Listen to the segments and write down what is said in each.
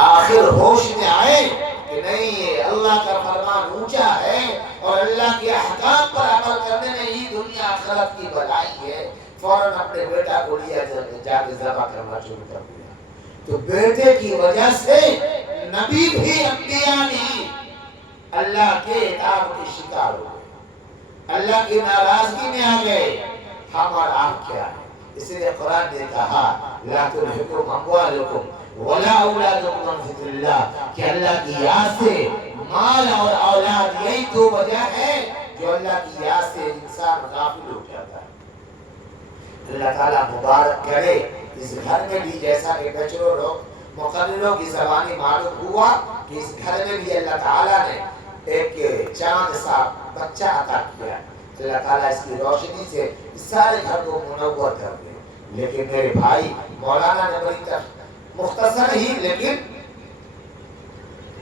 آخر ہوش میں آئے کہ نہیں، یہ اللہ کا فرمان اونچا ہے اور اللہ کے احکام پر عمل کرنے میں ہی دنیا آخرت کی بھلائی ہے، فوراً اپنے بیٹا کو لیا جا کے ذبح کرنا شروع کر دیا۔ تو بیٹے کی وجہ سے نبی بھی انبیاء بھی اللہ کے عتاب کی شکار ہو گئے، اللہ کی ناراضگی میں آ گئے۔ ہم اور آپ کیا ہے؟ اس لیے قرآن نے کہا لا تلہکم اموالکم ولا اولادکم عن ذکر اللہ، کہ اللہ کی یاد سے مال اور اولاد یہی دو وجہ ہے جو اللہ کی یاد سے انسان غافل ہو جاتا ہے۔ اللہ تعالیٰ مبارک کرے اس گھر میں بھی، جیسا کہ بچوں لوگ مقرروں کی زبانی معلوم ہوا کہ اس گھر میں بھی اللہ تعالیٰ نے ایک چاند سا بچہ عطا کیا۔ اللہ تعالیٰ اس کی روشنی سے اس سارے گھر کو منور کر دے۔ لیکن میرے بھائی، مولانا نے بڑی مختصر ہی لیکن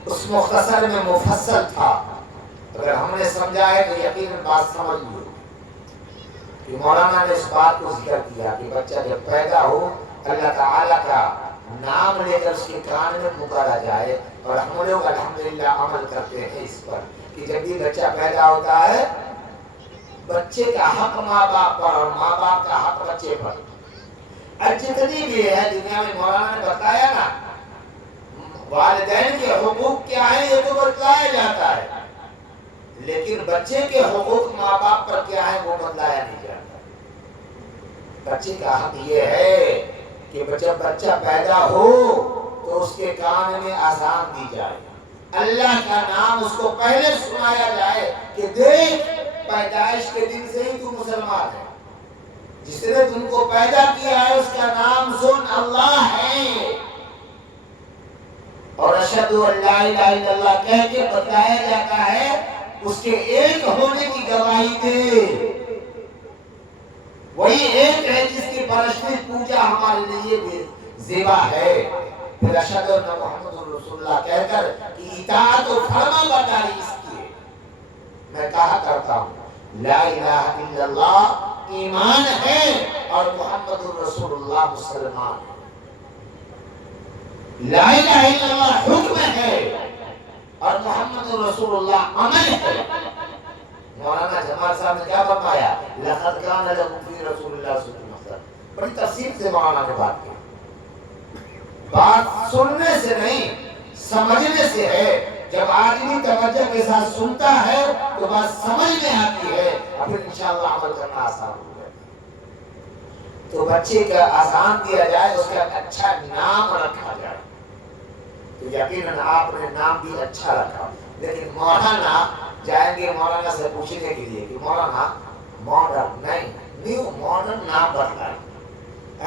اس مختصر میں مفصل تھا، اگر ہم نے سمجھا ہے تو یقیناً بات سمجھ لو کہ مولانا نے اس بات کو ذکر کیا کہ بچہ جب پیدا ہو اللہ تعالیٰ کا نام لے کر اس کے کان میں پکارا جائے، اور ہم لوگ الحمدللہ عمل کرتے ہیں اس پر کہ جب بھی بچہ پیدا ہوتا ہے بچے کا حق ماں باپ پر اور ماں باپ کا حق بچے پر۔ اب جتنی بھی ہے دنیا میں مولانا نے بتایا نا، والدین کے حقوق کیا ہیں یہ تو بتلایا جاتا ہے، لیکن بچے کے حقوق ماں باپ پر کیا ہے وہ بتلایا نہیں جاتا۔ بچے کا حق یہ ہے کہ جب بچہ پیدا ہو تو اس کے کان میں اذان دی جائے، اللہ کا نام اس کو پہلے سنایا جائے کہ دیکھ پیدائش کے دن سے ہی تو مسلمان ہے، جس نے تم کو پیدا کیا ہے اس کا نام سن، اللہ ہے، اور اشہد ان لا الہ الا اللہ کہہ کے بتایا جاتا ہے، اس کے ایک ہونے کی گواہی دے، وہی ایک ہے جس کی پرستش پوجا ہمارے لیے بھی زیبا ہے۔ پھر اشہد ان محمد رسول اللہ کہہ کر کہ اطاعت و فرما برداری اس کی ہے۔ میں کہا کرتا ہوں لا الہ الا اللہ ایمان ہے اور محمد رسول اللہ مسلمان ہے۔ لا الہ الا اللہ حکم ہے اور محمد رسول اللہ عمل ہے۔ مولانا جمال صاحب نے کیا فرمایا؟ لقد کان لکم فی رسول اللہ صلی اللہ علیہ وسلم، بڑی تفصیل سے مولانا نے بات کی۔ بات سننے سے نہیں سمجھنے سے ہے، جب آدمی توجہ کے ساتھ سنتا ہے تو بات سمجھ میں آتی ہے اور پھر انشاءاللہ عمل کرنا آسان ہو جائے۔ تو بچے کا آسان دیا جائے، اس کا اچھا نام رکھا جائے، تو یقیناً آپ نے نام بھی اچھا رکھا۔ لیکن مولانا جائیں گے مولانا سے پوچھنے کے لیے کہ مولانا ماڈرن نہیں، نیو ماڈرن نام بدلائے،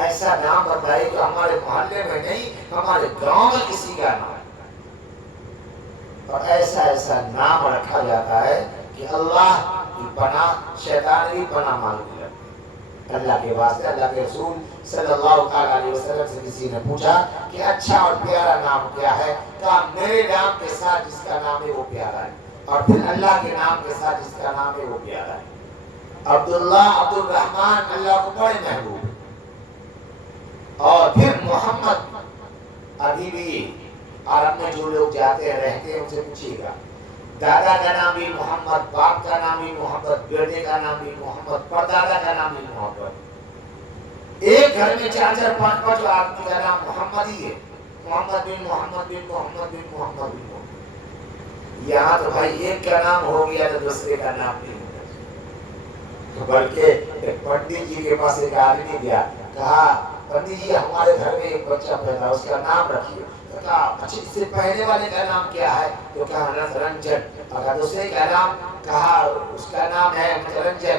ایسا نام بتائے جو ہمارے محلے میں نہیں ہمارے گاؤں میں کسی کا نام، اور ایسا ایسا نام رکھا جاتا ہے کہ اللہ کی پناہ، شیطان بھی پناہ مانگنے لگتے۔ اللہ کے واسطے اللہ کے رسول صلی اللہ علیہ وسلم سے کسی نے پوچھا کہ اچھا اور پیارا نام کیا ہے؟ کہا میرے نام کے ساتھ جس کا نام ہے وہ پیارا ہے، اور پھر اللہ کے نام کے ساتھ جس کا نام ہے وہ پیارا ہے۔ عبداللہ، عبد الرحمن اللہ کو بڑے محبوب، اور پھر محمد۔ ابھی بھی عرب میں جو لوگ جاتے ہیں رہتے ہیں ان سے پوچھیے گا، دادا کا نام بھی محمد، باپ کا نام بھی محمد، بیٹے کا نام بھی محمد، پردادا کا نام بھی محمد۔ ایک گھر میں 4 5 5 آدمی کا نام محمد ہی ہے، محمد بن محمد بن محمد بن محمد بن محمد۔ یہاں تو بھائی ایک کا نام ہو گیا تو دوسرے کا نام نہیں ہوگا، تو بلکہ ایک پنڈت جی کے پاس ایک آدمی گیا، کہا پنڈت جی ہمارے گھر میں ایک بچہ پیدا، اس کا نام رکھیے۔ کہا اچھا اس سے پہلے والے کا نام کیا ہے؟ تو کہا رنجن۔ اگر دوسرے کا نام کہا اس کا نام ہے مترنجن،